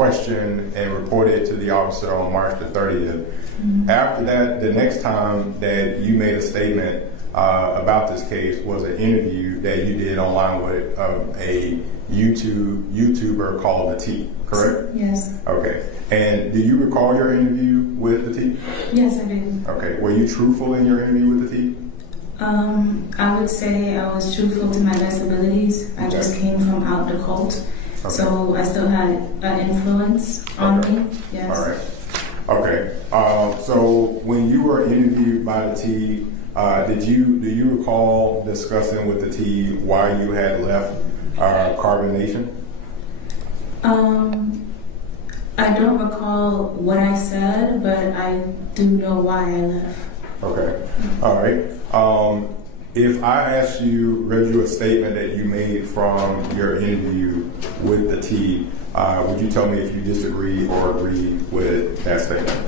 questioned and reported to the officer on March the 30th. After that, the next time that you made a statement about this case was an interview that you did online with a YouTuber called The T, correct? Yes. Okay. And do you recall your interview with The T? Yes, I do. Okay. Were you truthful in your interview with The T? I would say I was truthful to my best abilities. I just came from out the cult, so I still had an influence on me. Yes. All right. Okay. So when you were interviewed by The T, do you recall discussing with The T why you had left Carbonation? I don't recall what I said, but I do know why I left. Okay. All right. If I asked you, read you a statement that you made from your interview with The T, would you tell me if you disagree or agree with that statement?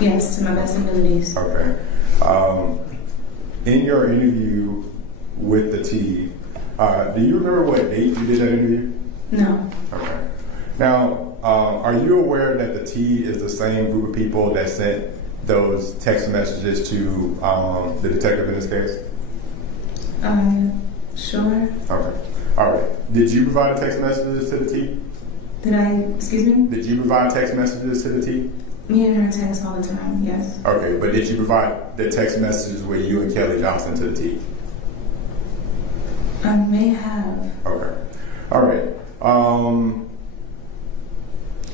Yes, to my best abilities. Okay. In your interview with The T, do you remember what date you did that interview? No. Okay. Now, are you aware that The T is the same group of people that sent those text messages to the detective in this case? Sure. Okay. All right. Did you provide text messages to The T? Excuse me? Did you provide text messages to The T? Me and her text all the time, yes. Okay, but did you provide the text messages with you and Kelly Johnson to The T? I may have. Okay. All right.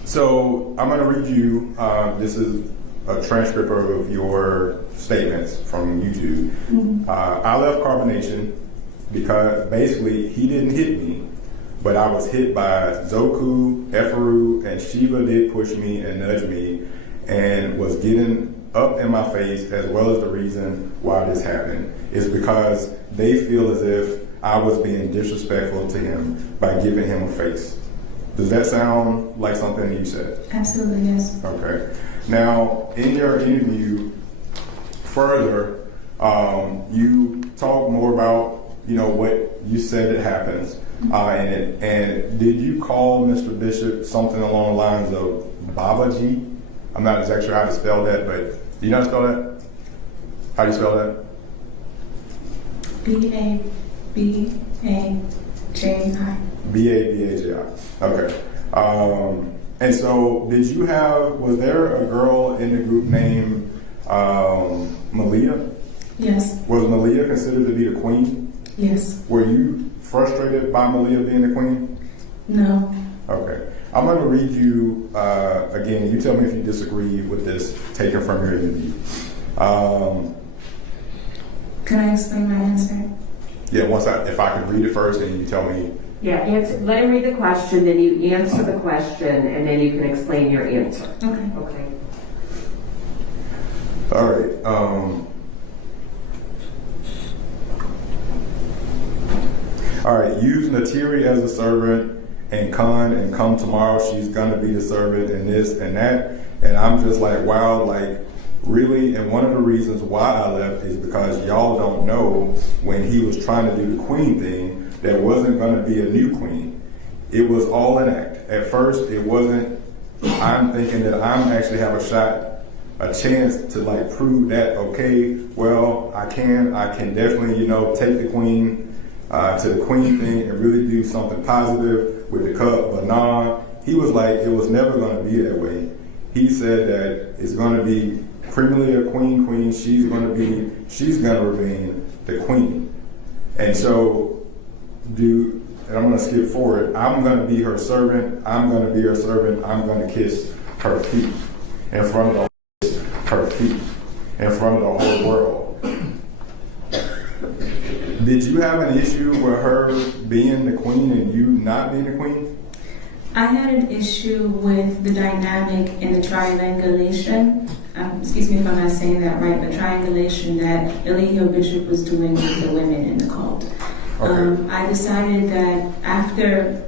So I'm going to read you, this is a transcript of your statements from YouTube. I left Carbonation because basically he didn't hit me, but I was hit by Zoku, Eferu, and Shiva did push me and nudge me and was getting up in my face, as well as the reason why this happened is because they feel as if I was being disrespectful to him by giving him a face. Does that sound like something you said? Absolutely, yes. Okay. Now, in your interview, further, you talk more about, what you said that happens. And did you call Mr. Bishop something along the lines of Babaji? I'm not exactly sure how to spell that, but do you know how to spell that? How do you spell that? B-A-B-A-J-I. B-A-B-A-J-I. Okay. And so was there a girl in the group named Malia? Yes. Was Malia considered to be the queen? Yes. Were you frustrated by Malia being the queen? No. Okay. I'm going to read you, again, you tell me if you disagree with this taken from your interview. Can I explain my answer? Yeah, if I could read it first and you tell me. Yeah, let me read the question, then you answer the question, and then you can explain your answer. Okay. Okay. All right. All right. Use Natiri as a servant and come tomorrow. She's gonna be the servant and this and that. And I'm just like, wow, like really. And one of the reasons why I left is because y'all don't know when he was trying to do the queen thing, there wasn't gonna be a new queen. It was all an act. At first, it wasn't. I'm thinking that I'm actually have a chance to like prove that. Okay, well, I can definitely take the queen to the queen thing and really do something positive with the cup. But nah, he was like, it was never going to be that way. He said that it's going to be primarily a queen. She's going to remain the queen. And so, and I'm going to skip forward. I'm going to be her servant. I'm going to be her servant. I'm going to kiss her feet in front of the whole world. Did you have an issue with her being the queen and you not being the queen? I had an issue with the dynamic in the triangulation. Excuse me if I'm not saying that right, the triangulation that Eligio Bishop was doing with the women in the cult. Okay. I decided that after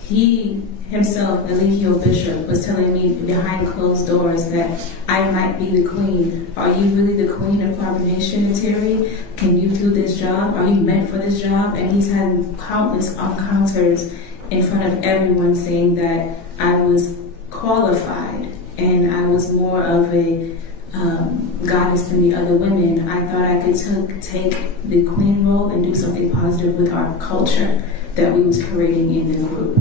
he himself, Eligio Bishop, was telling me behind closed doors that I might be the queen. Are you really the queen of Carbonation, Terry? Can you do this job? Are you meant for this job? And he's had countless encounters in front of everyone saying that I was qualified and I was more of a goddess than the other women, I thought I could take the queen role and do something positive with our culture that we was creating in the group.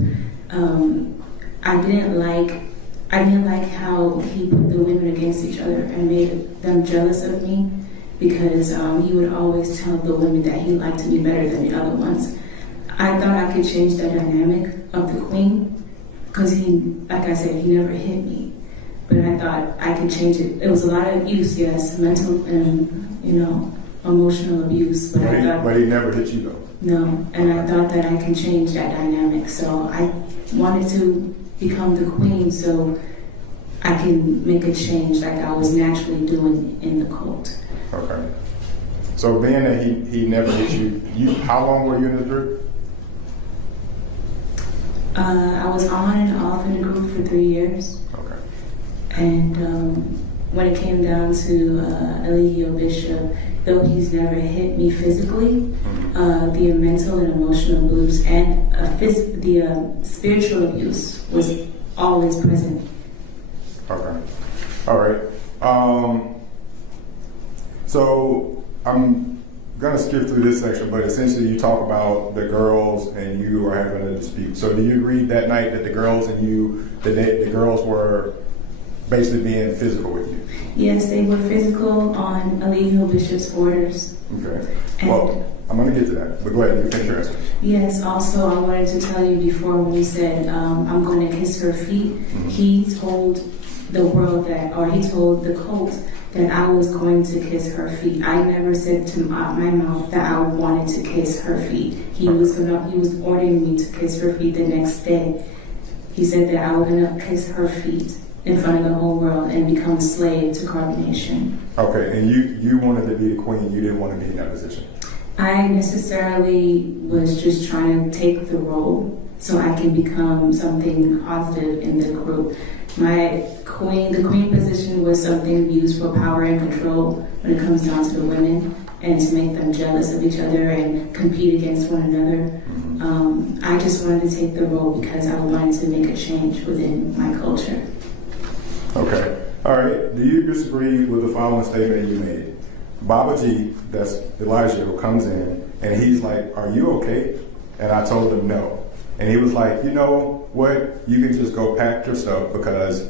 I didn't like how he put the women against each other and made them jealous of me, because he would always tell the women that he liked to be better than the other ones. I thought I could change the dynamic of the queen, because he, like I said, he never hit me. But I thought I could change it. It was a lot of abuse, yes, mental and, emotional abuse. But he never hit you though? No, and I thought that I can change that dynamic. So I wanted to become the queen so I can make a change like I was naturally doing in the cult. Okay. So being that he never hit you, how long were you in the group? I was on and off in the group for 3 years. Okay. And when it came down to Eligio Bishop, though he's never hit me physically, the mental and emotional abuse and the spiritual abuse was always present. Okay. All right. So I'm going to skip through this section, but essentially you talk about the girls and you are having a dispute. So do you agree that night that the girls and you, the girls were basically being physical with you? Yes, they were physical on Eligio Bishop's orders. Okay. And well, I'm going to get to that, but go ahead, you finish your answer. yes, also I wanted to tell you before when you said, I'm going to kiss her feet, he told the world that, or he told the cult that I was going to kiss her feet. I never said to my mouth that I wanted to kiss her feet. He was ordering me to kiss her feet the next day. He said that I was going to kiss her feet in front of the whole world and become a slave to carbonation. Okay, and you wanted to be the queen, you didn't want to be in that position? I necessarily was just trying to take the role so I can become something positive in the group. The queen position was something used for power and control when it comes down to the women and to make them jealous of each other and compete against one another. I just wanted to take the role because I wanted to make a change within my culture. Okay. All right. Do you disagree with the following statement you made? Baba G, that's Elijah, comes in and he's like, "Are you okay?" And I told him no. And he was like, "You know what? You can just go pack your stuff because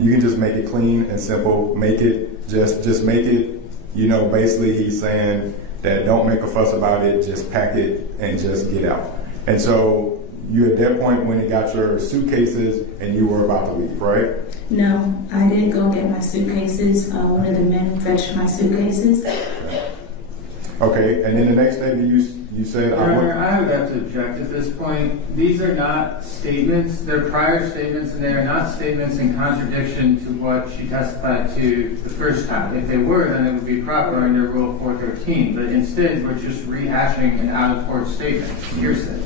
you can just make it clean and simple. Make it, just make it, basically he's saying that don't make a fuss about it, just pack it and just get out." And so you at that point when you got your suitcases and you were about to leave, right? No, I didn't go get my suitcases. One of the men fetched my suitcases. Okay, and then the next day you said, I would have to object at this point. These are not statements, they're prior statements, and they are not statements in contradiction to what she testified to the first time. If they were, then it would be proper under Rule 413, but instead we're just rehashing an out-of-court statement, hearsay.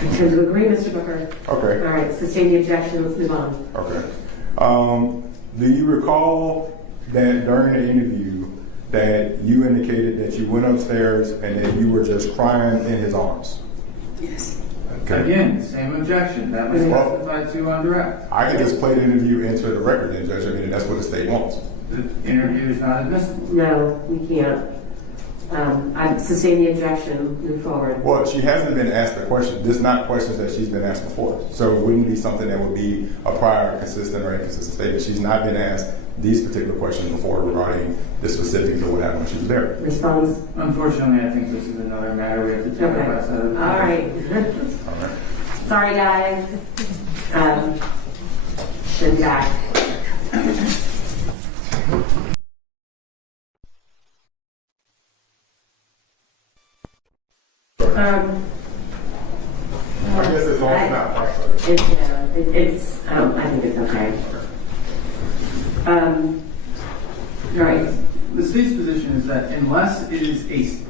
In terms of agree, Mr. Booker? Okay. All right, sustain the objection, let's move on. Okay. Do you recall that during the interview that you indicated that you went upstairs and that you were just crying in his arms? Yes. Okay. Again, same objection. That was testified to on direct. I can just play the interview into the record then, Judge. I mean, that's what the state wants. The interview is not admissible. No, we can't. I sustain the objection, move forward. Well, she hasn't been asked the question. This is not questions that she's been asked before. So it wouldn't be something that would be a prior consistent or inconsistent statement. She's not been asked these particular questions before regarding the specifics of what happened when she was there. Response? Unfortunately, I think this is another matter we have to take up outside of the All right. All right. Sorry, guys. Then back. I guess it's all not frustrating. I think it's okay. All right. The state's position is that unless it is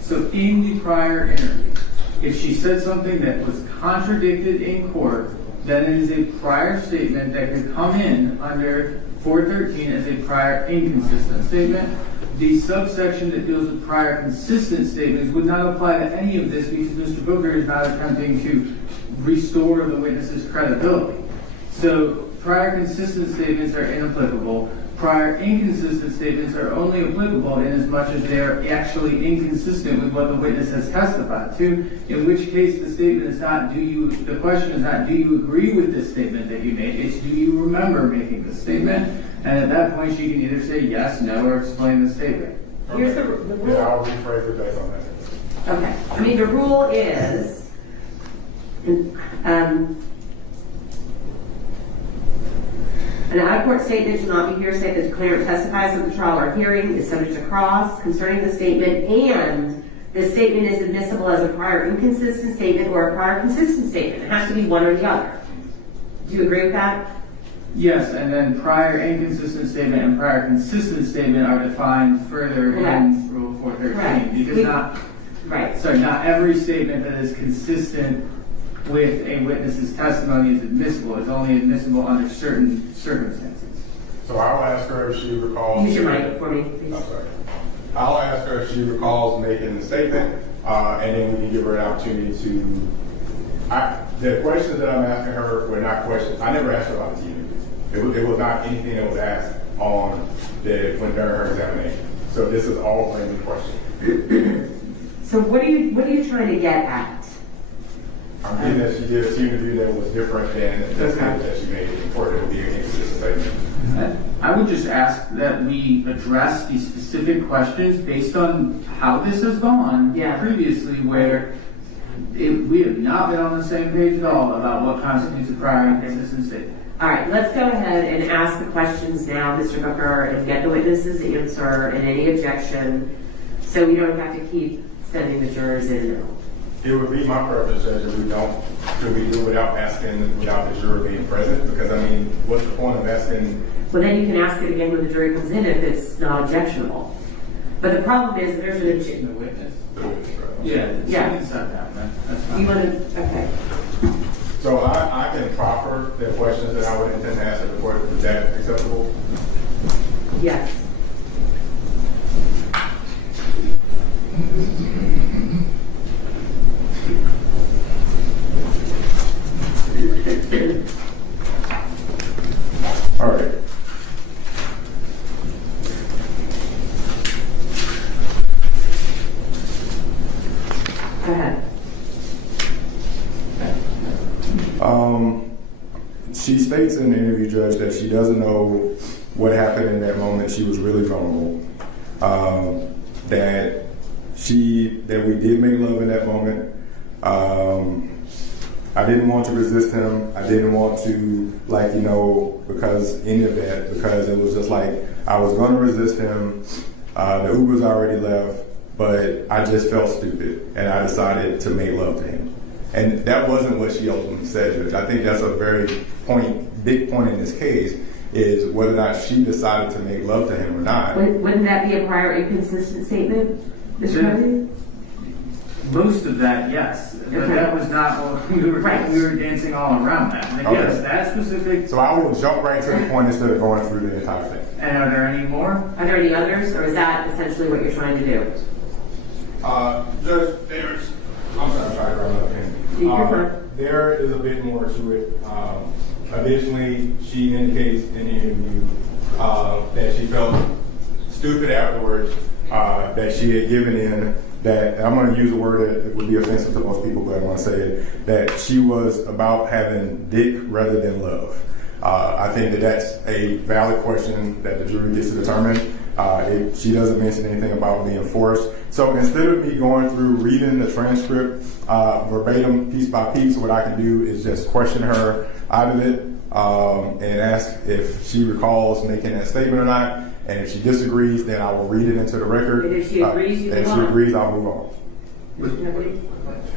so in the prior interview, if she said something that was contradicted in court, then it is a prior statement that could come in under 413 as a prior inconsistent statement. The subsection that deals with prior consistent statements would not apply to any of this because Mr. Booker is not attempting to restore the witness's credibility. So prior consistent statements are inapplicable. Prior inconsistent statements are only applicable in as much as they are actually inconsistent with what the witness has testified to, in which case the statement is not, the question is not, do you agree with this statement that you made? It's, do you remember making this statement? And at that point, she can either say yes, no, or explain the statement. Here's the rule. Yeah, I'll rephrase it based on that. Okay, I mean, the rule is, an out-of-court statement shall not be hearsay if the declarant testifies at the trial or hearing, is subject to cross concerning the statement, and the statement is admissible as a prior inconsistent statement or a prior consistent statement. It has to be one or the other. Do you agree with that? Yes, and then prior inconsistent statement and prior consistent statement are defined further Correct. in Rule 413. Correct. Because not every statement that is consistent with a witness's testimony is admissible. It's only admissible under certain circumstances. So I'll ask her if she recalls. Use your mic for me, please. I'm sorry. I'll ask her if she recalls making the statement, and then we can give her an opportunity to. The questions that I'm asking her were not questions. I never asked her about the interview. It was not anything that was asked on during her examination. So this is all brand new questions. So what are you trying to get at? I'm getting that she did a interview that was different than the statement that she made for it to be an inconsistent statement. I would just ask that we address these specific questions based on how this has gone previously, where we have not been on the same page at all about what constitutes a prior inconsistent statement. All right, let's go ahead and ask the questions now, Mr. Booker, and get the witness's answer and any objection, so we don't have to keep sending the jurors in. It would be my preference, Judge, if we don't, could we do without asking, without the juror being present? Because, I mean, what's the point of asking? Well, then you can ask it again when the jury comes in if it's not objectionable. But the problem is there's an objection. The witness? Right? Yeah. Yeah. That's fine. You want to, okay. So I can proffer the questions that I would intend to ask the court. Is that acceptable? Yes. All right. Go ahead. She states in the interview, Judge, that she doesn't know what happened in that moment. She was really vulnerable. That we did make love in that moment. I didn't want to resist him. I didn't want to, because any of that, because it was just like, I was going to resist him. The Uber's already left, but I just felt stupid, and I decided to make love to him. And that wasn't what she ultimately said, Judge. I think that's a very big point in this case, is whether or not she decided to make love to him or not. Wouldn't that be a prior inconsistent statement, Mr. Kennedy? Most of that, yes. But that was not what we were we were dancing all around that. Like, Okay. yes, that specific. So I will jump right to the point instead of going through the entire thing. And are there any more? Are there any others, or is that essentially what you're trying to do? Judge, I'm sorry, I'm trying to grab another pen. You're fine. There is a bit more to it. Additionally, she indicates in the interview that she felt stupid afterwards, that she had given in, that, I'm going to use a word that would be offensive to most people, but I want to say it, that she was about having dick rather than love. I think that that's a valid question that the jury gets to determine. She doesn't mention anything about being forced. So instead of me going through reading the transcript verbatim, piece by piece, what I can do is just question her out of it and ask if she recalls making that statement or not. And if she disagrees, then I will read it into the record. And if she agrees, you move if she on. agrees, I'll move on.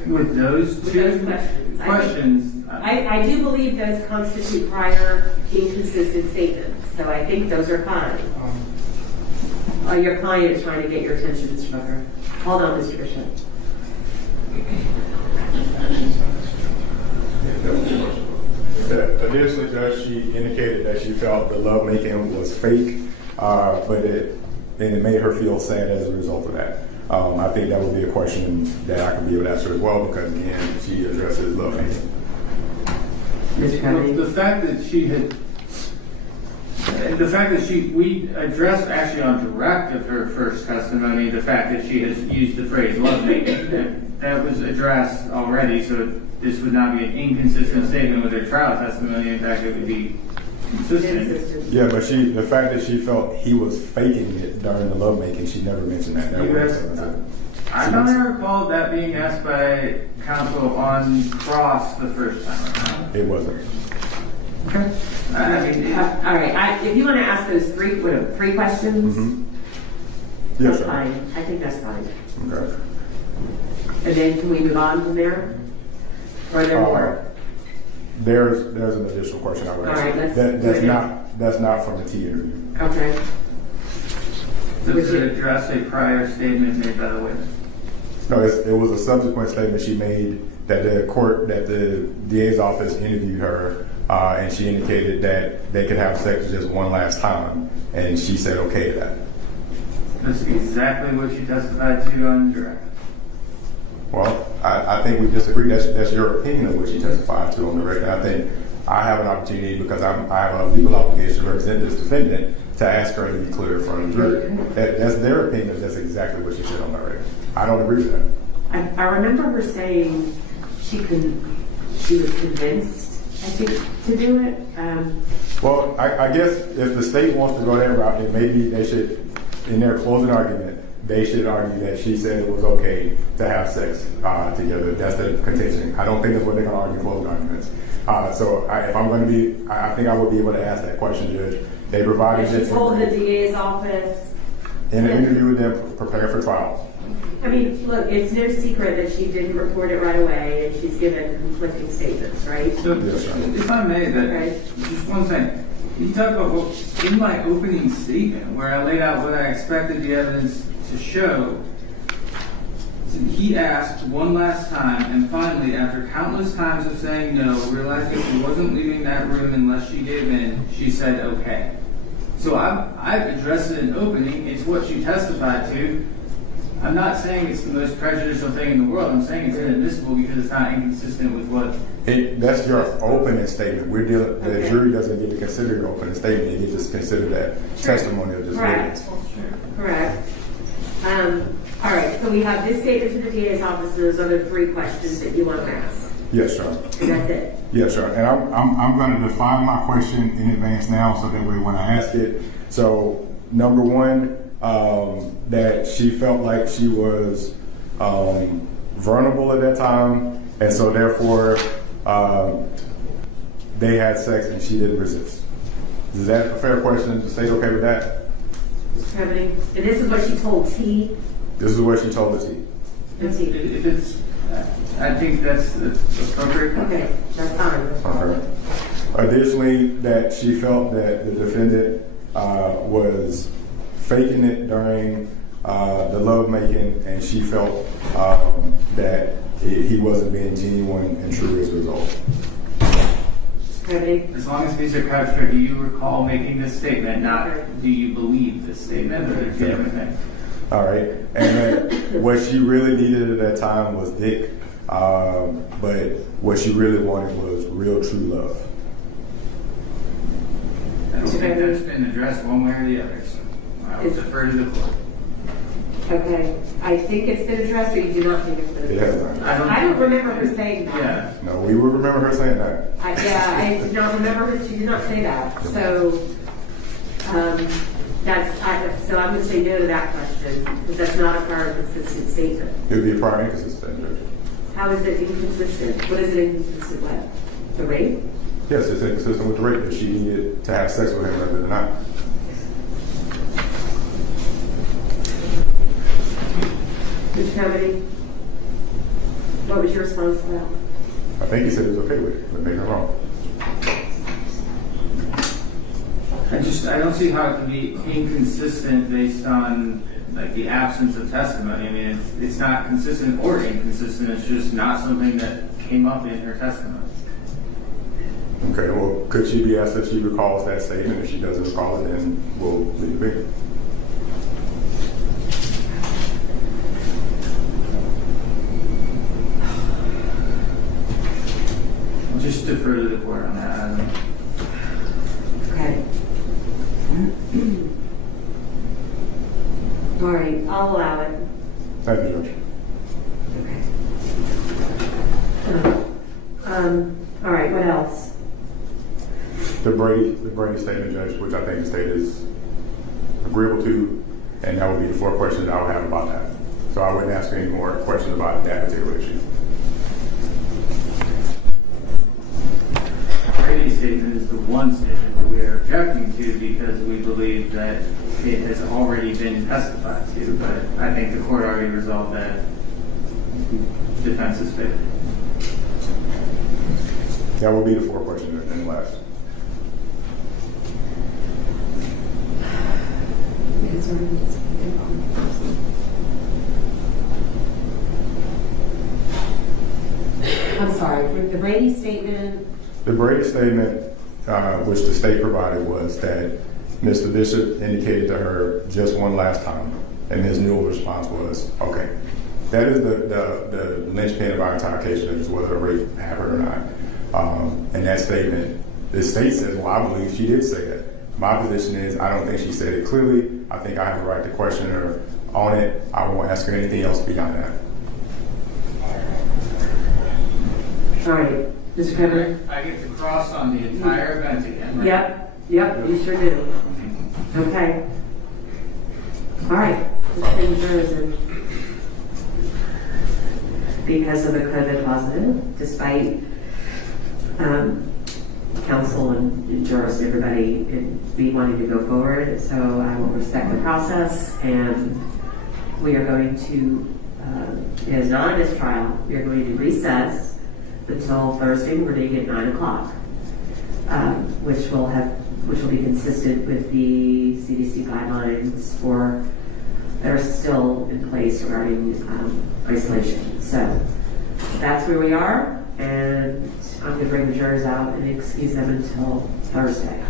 With those two questions, I do believe those constitute prior inconsistent statements, so I think those are fine. Your client is trying to get your attention, Mr. Booker. Hold on, Mr. Bishop. Additionally, Judge, she indicated that she felt the lovemaking was fake, but it made her feel sad as a result of that. I think that would be a question that I can be able to answer as well, because again, she addresses lovemaking. Mr. Kennedy? The fact that she had, the fact that we addressed actually on direct of her first testimony, the fact that she has used the phrase lovemaking, that was addressed already, so this would not be an inconsistent statement with her trial testimony. In fact, it would be consistent. Yeah, but the fact that she felt he was faking it during the lovemaking, she never mentioned that. I don't recall that being asked by counsel on cross the first time around. It wasn't. Okay. I mean, All right, if you want to ask those three questions, Yes, that's sir. fine. I think that's fine. Okay. And then can we move on from there? Or are there more? There's an additional question I would All ask. right, let's That's do it. not from the T interview. Okay. does it address a prior statement made by the witness? No, it was a subsequent statement she made that the DA's office interviewed her, and she indicated that they could have sex just one last time, and she said okay to that. That's exactly what she testified to on direct. Well, I think we disagree. That's your opinion of what she testified to on the record. I think I have an opportunity because I have a legal obligation to represent this defendant to ask her to be cleared in front of the jury. That's their opinion. That's exactly what she said on the record. I don't agree with that. I remember her saying she was convinced, I think, to do it. Well, I guess if the state wants to go that route, then maybe they should, in their closing argument, they should argue that she said it was okay to have sex together. That's the contention. I don't think that's what they're going to argue in closing arguments. If I'm going to be, I think I would be able to ask that question, Judge. They provided She told the DA's office. in an interview with them, prepare for trial. I mean, look, it's no secret that she didn't report it right away, and she's given conflicting statements, right? So, Yes, sir. if I may, Okay. just one thing. You talk about, well, in my opening statement, where I laid out what I expected the evidence to show, he asked one last time, and finally, after countless times of saying no, realizing she wasn't leaving that room unless she gave in, she said okay. So I've addressed it in opening. It's what she testified to. I'm not saying it's the most prejudicial thing in the world. I'm saying it's inadmissible because it's not inconsistent with what. That's your opening statement. The jury doesn't get to consider your opening statement. They get to consider that testimony of this Correct. witness. Correct. All right, so we have this statement to the DA's office, and those other three questions that you want to ask. Yes, sir. And that's it. Yes, sir. And I'm going to define my question in advance now, so that way when I ask it. So, number one, that she felt like she was vulnerable at that time, and so therefore they had sex and she didn't resist. Is that a fair question? Is the state okay with that? And this is what she told T. This is what she told the T. If it's, I think that's appropriate. Okay, that's fine. Okay. Additionally, that she felt that the defendant was faking it during the lovemaking, and she felt that he wasn't being genuine and true as a result. As long as these are couched, do you recall making this statement? Not do you believe this statement, or do you have anything? All right. And that what she really needed at that time was dick, but what she really wanted was real true love. I don't think that's been addressed one way or the other, so I'll defer to the court. Okay, I think it's been addressed, or you do not think it's been It addressed? has not. I don't remember her saying that. Yeah. No, we will remember her saying that. I do not remember her. She did not say that. So, so I'm going to say no to that question because that's not a prior consistent statement. It would be a prior inconsistent statement. How is it inconsistent? What is it inconsistent with? The rape? Yes, it's inconsistent with the rape that she needed to have sex with him rather than not. Mr. Kennedy, what was your response to that? I think he said he was okay with it, but maybe I'm wrong. I don't see how it can be inconsistent based on like the absence of testimony. I mean, it's not consistent or inconsistent. It's just not something that came up in her testimony. Okay, well, could she be asked if she recalls that statement? If she doesn't recall it, then we'll leave it be. just defer to the court on that. I don't know. Okay. All right, I'll allow it. Thank you, Judge. Okay. All right, what else? The Brady statement, Judge, which I think the state is agreeable to, and that would be the 4 questions I would have about that. So I wouldn't ask any more questions about that particular issue. Brady statement is the one statement that we are objecting to because we believe that it has already been testified to, but I think the court already resolved that defense is favored. That would be the 4 questions and last. I'm sorry, the Brady statement. The Brady statement, which the state provided, was that Mr. Bishop indicated to her just one last time, and Ms. Newell's response was, okay. That is the linchpin of our entire case, is whether the rape happened or not. And that statement, the state says, well, I believe she did say that. My position is, I don't think she said it clearly. I think I have the right to question her on it. I won't ask her anything else beyond that. All right, Mr. Kramer. I get to cross on the entire event again, right? Yep, you sure do. Okay. All right, let's bring jurors in. Because of the COVID positive, despite counsel and jurors and everybody be wanting to go forward, so I will respect the process, and we are going to, it is not a mistrial, we are going to recess until Thursday morning at 9 o'clock, which will be consistent with the CDC guidelines that are still in place regarding isolation. So that's where we are, and I'm going to bring the jurors out and excuse them until Thursday.